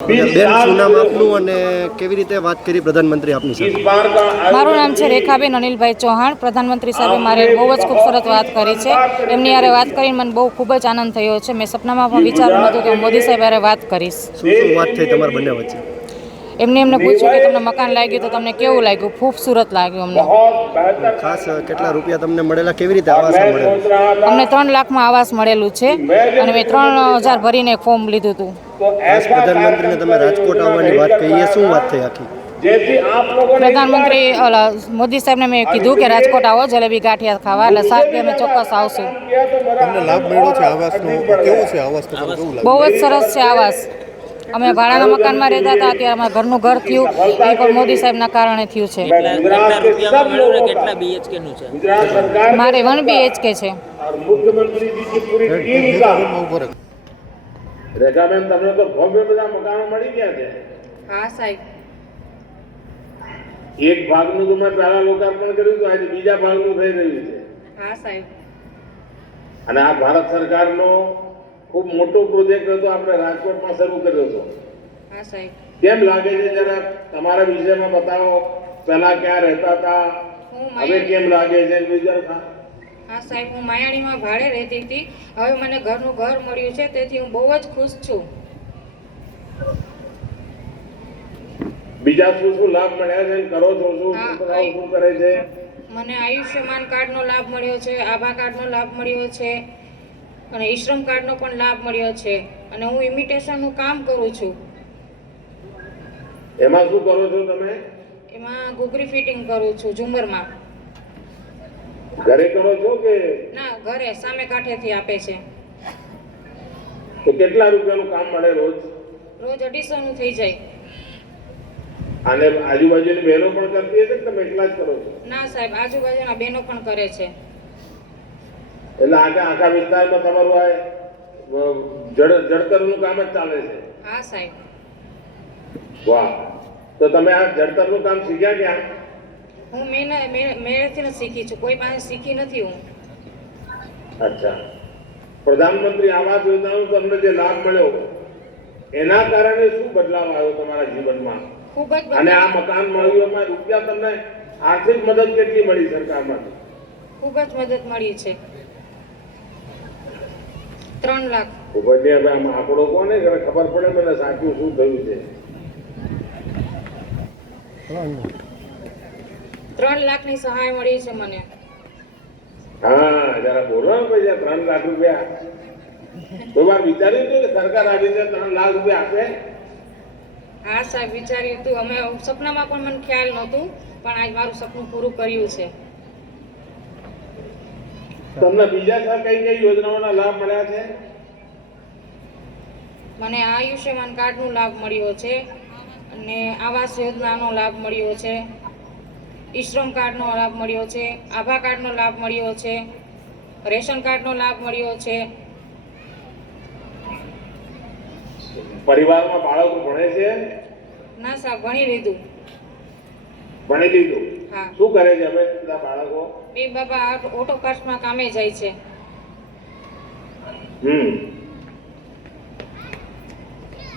બેન, શું નામ આપનું અને કેવી રીતે વાત કરી પ્રધાનમંત્રી આપની સાથે? મારું નામ છે રેખાબેન અનિલભાઈ ચૌહાણ. પ્રધાનમંત્રી સાહેબે મારે બહુ જ ખૂબસૂરત વાત કરી છે. એમની યારે વાત કરીને મને બહુ ખૂબ જ આનંદ થયો છે. મેં સપનામાં પણ વિચાર્યું નહોતું કે હું મોદી સાહેબ યારે વાત કરીશ. શું શું વાત થઈ તમારા બંને વચ્ચે? એમને પૂછ્યું કે તમને મકાન લાગ્યું તો તમને કેવું લાગ્યું? ખૂબસૂરત લાગ્યું અમને. ખાસ કેટલા રૂપિયા તમને મળેલા, કેવી રીતે આવાસ મળેલું? અમને 3 લાખમાં આવાસ મળેલું છે અને મેં 3,000 ભરીને ફોર્મ લીધું હતું. ખાસ પ્રધાનમંત્રીને તમે રાજકોટ આવવાની વાત કહી, એ શું વાત થઈ આખી? પ્રધાનમંત્રી મોદી સાહેબને મેં કીધું કે રાજકોટ આવો જલેબી ગાંઠિયા ખાવા, એટલે સાહેબ કે અમે ચોક્કસ આવશું. તમને લાભ મળ્યો છે આવાસનો? કેવું છે આવાસ? તમને કેવું લાગે? બહુ જ સરસ છે આવાસ. અમે ભાડાના મકાનમાં રહેતા હતા, અત્યારે અમારા ઘરનું ઘર થયું, એ પણ મોદી સાહેબના કારણે થયું છે. કેટલા રૂપિયામાં મળ્યું ને કેટલા BHK નું છે? મારે 1 BHK છે. રેખાબેન, તમને તો ભવ્ય બધા મકાનો મળી ગયા છે. હા સાહેબ. એક ભાગનું તો મેં પહેલા લોકાર્પણ કર્યું હતું, આજે બીજા ભાગનું થઈ રહ્યું છે. હા સાહેબ. અને આ ભારત સરકારનો ખૂબ મોટો પ્રોજેક્ટ હતો, આપણે રાજકોટમાં શરૂ કર્યો હતો. હા સાહેબ. કેમ લાગે છે જરા તમારા વિષયમાં બતાવો, પહેલા ક્યાં રહેતા હતા, હવે કેમ લાગે છે? હા સાહેબ, હું માયાણીમાં ભાડે રહેતી હતી, હવે મને ઘરનું ઘર મળ્યું છે, તેથી હું બહુ જ ખુશ છું. બીજા શું શું લાભ મળ્યા છે, કરો છો શું, શું કરે છે? મને આયુષ્યમાન કાર્ડનો લાભ મળ્યો છે, આભા કાર્ડનો લાભ મળ્યો છે અને ઈશ્રમ કાર્ડનો પણ લાભ મળ્યો છે. અને હું ઇમિટેશનનું કામ કરું છું. એમાં શું કરો છો તમે? એમાં ઘૂઘરી ફિટિંગ કરું છું ઝુમરમાં. ઘરે કરો છો કે? ના, ઘરે સામે કાંઠેથી આપે છે. તો કેટલા રૂપિયાનું કામ મળે રોજ? રોજ 250 નું થઈ જાય. અને આજુબાજુની બહેનો પણ કરતી હશે કે તમે એકલા જ કરો છો? ના સાહેબ, આજુબાજુના બહેનો પણ કરે છે. એટલે આખા વિસ્તારમાં તમારું આ જડતરનું કામ જ ચાલે છે? હા સાહેબ. વાહ! તો તમે આ જડતરનું કામ શીખ્યા ક્યાં? હું મેરેથી જ શીખી છું, કોઈ પાસે શીખી નથી હું. અચ્છા. પ્રધાનમંત્રી આવાસ યોજનાનો તમને જે લાભ મળ્યો, એના કારણે શું બદલાવ આવ્યો તમારા જીવનમાં? ખૂબ જ. અને આ મકાન મળ્યું, એમાં રૂપિયા તમને આર્થિક મદદ કેટલી મળી સરકારમાંથી? ખૂબ જ મદદ મળી છે. 3 લાખ. ખૂબ જ. હવે આમ આંકડો કોને ખબર પડે મને સાચું શું થયું છે? 3 લાખની સહાય મળી છે મને. હા, જરા બોલો ને ભાઈ, 3 લાખ રૂપિયા. કોઈ વાર વિચાર્યું હતું કે સરકાર આવી રીતે 3 લાખ રૂપિયા આપે? હા સાહેબ, વિચાર્યું હતું. અમે સપનામાં પણ મને ખ્યાલ નહોતું, પણ આજ મારું સપનું પૂરું કર્યું છે. તમને બીજા કઈ કઈ યોજનાઓના લાભ મળ્યા છે? મને આયુષ્યમાન કાર્ડનો લાભ મળ્યો છે અને આવાસ યોજનાનો લાભ મળ્યો છે, ઈશ્રમ કાર્ડનો લાભ મળ્યો છે, આભા કાર્ડનો લાભ મળ્યો છે, રેશન કાર્ડનો લાભ મળ્યો છે. પરિવારમાં બાળકો ભણે છે? ના સાહેબ, ભણી લીધું. ભણી લીધું? હા. શું કરે છે હવે બધા બાળકો? બે બાબા ઓટો પાર્ટ્સમાં કામે જાય છે.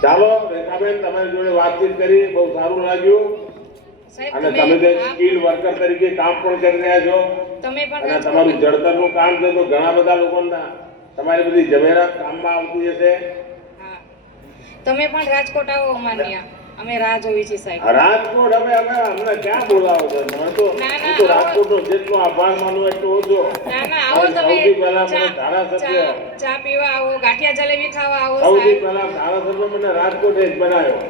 ચાલો રેખાબેન, તમારી જોડે વાતચીત કરી બહુ સારું લાગ્યું. અને તમે જે સ્કિલ વર્કર તરીકે કામ પણ કરી રહ્યા છો, તમે પણ અને તમારું જડતરનું કામ છે, તો ઘણા બધા લોકોના તમારી બધી જવેરાત કામમાં આવતી હશે. હા, તમે પણ રાજકોટ આવો અમારે ત્યાં, અમે રાહ જોઈ છે સાહેબ. રાજકોટ હવે અમને ક્યાં બોલાવો છો? મને તો રાજકોટનો જેટલો આભાર માનું એટલો ઓછો. ના ના, આવો તમે. સૌથી પહેલા મને ધારાસભ્ય ચા પીવા આવો, ગાંઠિયા જલેબી ખાવા આવો. સૌથી પહેલા ધારાસભ્ય મને રાજકોટ જ બનાવ્યો.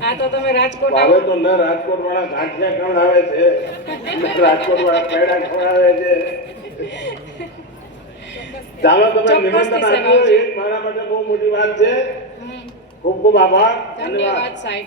હા, તો તમે રાજકોટ આવો. હવે તો ન રાજકોટ વાળા ગાંઠિયા ખવડાવે છે, રાજકોટ વાળા પેડા ખવડાવે છે. ચાલો, તમે નિમંત્રણ આપ્યું એ મારા માટે બહુ મોટી વાત છે. ખૂબ ખૂબ આભાર. ધન્યવાદ સાહેબ.